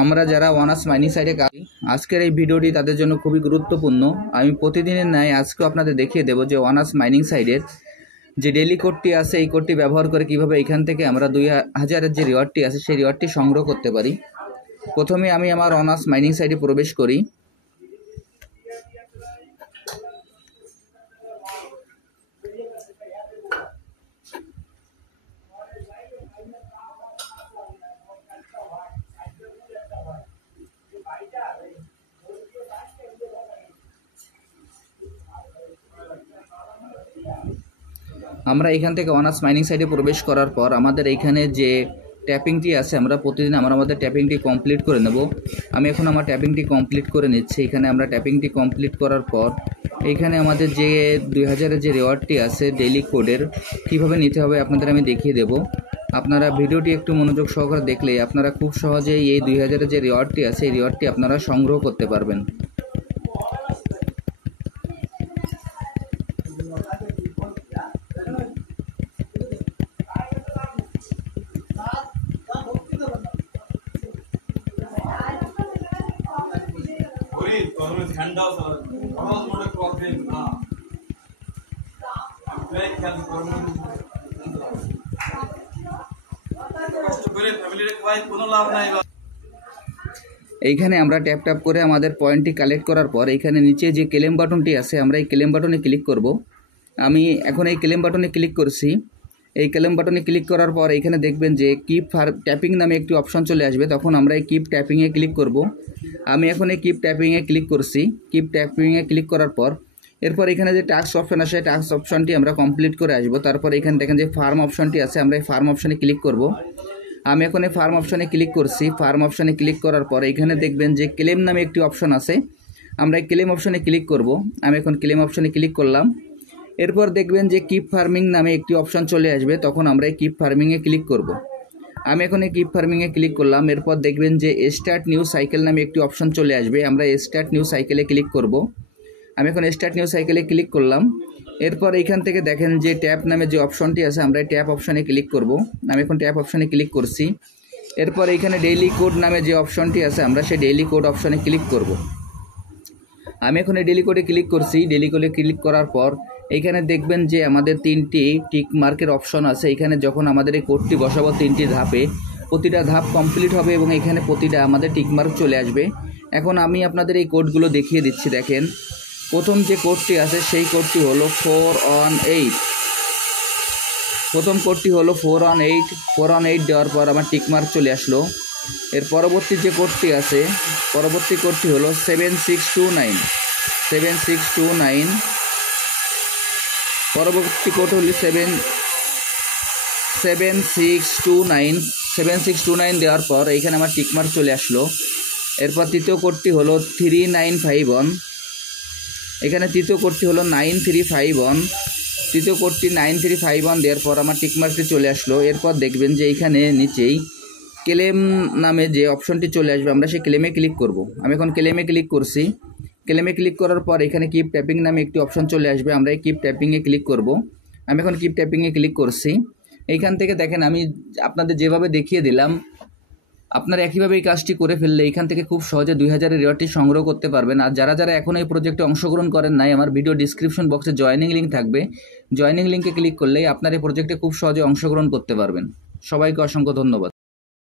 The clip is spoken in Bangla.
আমরা যারা অনার্স মাইনিং সাইটে কাজ, আজকের এই ভিডিওটি তাদের জন্য খুবই গুরুত্বপূর্ণ। আমি প্রতিদিনের ন্যায় আজকেও আপনাদের দেখিয়ে দেবো যে অনার্স মাইনিং সাইটের যে ডেইলি কোডটি আছে, এই কোডটি ব্যবহার করে কিভাবে এখান থেকে আমরা 2000-এর যে রিওয়ার্ডটি আছে সেই রিওয়ার্ডটি সংগ্রহ করতে পারি। প্রথমে আমি আমার অনার্স মাইনিং সাইটে প্রবেশ করি। আমরা এখান থেকে অনার্স মাইনিং সাইটে প্রবেশ করার পর আমাদের এইখানে যে ট্যাপিংটি আছে, আমরা প্রতিদিন আমাদের ট্যাপিংটি কমপ্লিট করে নেব। আমি এখন আমার ট্যাপিংটি কমপ্লিট করে নিচ্ছি। এখানে আমরা ট্যাপিংটি কমপ্লিট করার পর এইখানে আমাদের যে 2000-এর যে রিওয়ার্ডটি আছে ডেইলি কোডের, কীভাবে নিতে হবে আপনাদের আমি দেখিয়ে দেব। আপনারা ভিডিওটি একটু মনোযোগ সহকারে দেখলে আপনারা খুব সহজেই এই 2000-এর যে রিওয়ার্ডটি আছে এই রিওয়ার্ডটি আপনারা সংগ্রহ করতে পারবেন। এইখানে আমরা ট্যাপ করে আমাদের পয়েন্টটি কালেক্ট করার পর এইখানে নিচে যে ক্লেম বাটনটি আছে, আমরা এই ক্লেম বাটনে ক্লিক করব। আমি এখন এই ক্লেম বাটনে ক্লিক করছি। এই ক্লেম বাটনে ক্লিক করার পর এইখানে দেখবেন যে কিপ ট্যাপিং নামে একটি অপশন চলে আসবে, তখন আমরা এই কিপ ট্যাপিংয়ে ক্লিক করব। আমি এখন এই কিপ ট্যাপিংয়ে ক্লিক করছি। কিপ ট্যাপিংয়ে ক্লিক করার পর এরপর এখানে যে টাস্ক অপশন আছে টাস্ক অপশনটি আমরা কমপ্লিট করে আসবো। তারপর এখানে দেখেন যে ফার্ম অপশনটি আছে, আমরা এই ফার্ম অপশনে ক্লিক করব। আমি এখন এই ফার্ম অপশনে ক্লিক করছি। ফার্ম অপশনে ক্লিক করার পর এখানে দেখবেন যে ক্লেম নামে একটি অপশন আছে, আমরা এই ক্লেম অপশনে ক্লিক করব। আমি এখন ক্লেম অপশনে ক্লিক করলাম। এরপর দেখবেন যে কিপ ফার্মিং নামে একটি অপশন চলে আসবে, তখন আমরা এই কিপ ফার্মিংয়ে ক্লিক করব। আমি এখন এই কিপ ফার্মিংয়ে ক্লিক করলাম। এরপর দেখবেন যে স্টার্ট নিউ সাইকেল নামে একটি অপশন চলে আসবে, আমরা স্টার্ট নিউ সাইকেলে ক্লিক করব। আমি এখন স্টার্ট নিউ সাইকেলে ক্লিক করলাম। এরপর এইখান থেকে দেখেন যে ট্যাপ নামে যে অপশনটি আছে, আমরা এই ট্যাপ অপশনে ক্লিক করব। আমি এখন ট্যাপ অপশনে ক্লিক করছি। এরপর এইখানে ডেইলি কোড নামে যে অপশনটি আছে, আমরা সেই ডেইলি কোড অপশনে ক্লিক করব। আমি এখন এই ডেইলি কোডে ক্লিক করছি। ডেইলি কোডে ক্লিক করার পর এইখানে দেখবেন যে আমাদের 3টি টিক মার্কের অপশন আছে। এখানে যখন আমাদের এই কোডটি বসাবো 3টি ধাপে, প্রতিটা ধাপ কমপ্লিট হবে এবং এখানে প্রতিটা আমাদের টিক মার্ক চলে আসবে। এখন আমি আপনাদের এই কোডগুলো দেখিয়ে দিচ্ছি। দেখেন, প্রথম যে কোডটি আছে সেই কোডটি হলো 418। প্রথম কোডটি হলো 418। 418 দেওয়ার পর আমার টিকমার্ক চলে আসলো। এর পরবর্তী যে কোডটি আছে, পরবর্তী কোডটি হলো 7629। 7629। পরবর্তী কোড হলো 7629। 7629 দেওয়ার পর এইখানে আমার টিকমার্ক চলে আসলো। এরপর তৃতীয় কোডটি হলো 3951। এখানে তৃতীয় কোডটি হলো 9351। তৃতীয় কোডটি 9351 দেওয়ার পর আমার টিকমার্কটি চলে আসলো। এরপর দেখবেন যে এইখানে নিচেই ক্লেম নামে যে অপশনটি চলে আসবে, আমরা সেই ক্লেমে ক্লিক করব। আমি এখন ক্লেমে ক্লিক করছি। ক্লেমে ক্লিক করার পর এখানে কিপ ট্যাপিং নামে একটি অপশন চলে আসবে, আমরা এই কিপ ট্যাপিংয়ে ক্লিক করব। আমি এখন কিপ ট্যাপিংয়ে ক্লিক করছি। এইখান থেকে দেখেন আমি আপনাদের যেভাবে দেখিয়ে দিলাম, আপনারা একইভাবে এই কাজটি করে ফেললে এখান থেকে খুব সহজে 2000-এর রিওয়ার্ডটি সংগ্রহ করতে পারবেন। আর যারা এখন এই প্রজেক্টে অংশগ্রহণ করেন নাই, আমার ভিডিও ডিসক্রিপশন বক্সে জয়েনিং লিঙ্ক থাকবে। জয়েনিং লিঙ্কে ক্লিক করলেই আপনার এই প্রজেক্টে খুব সহজে অংশগ্রহণ করতে পারবেন। সবাইকে অসংখ্য ধন্যবাদ।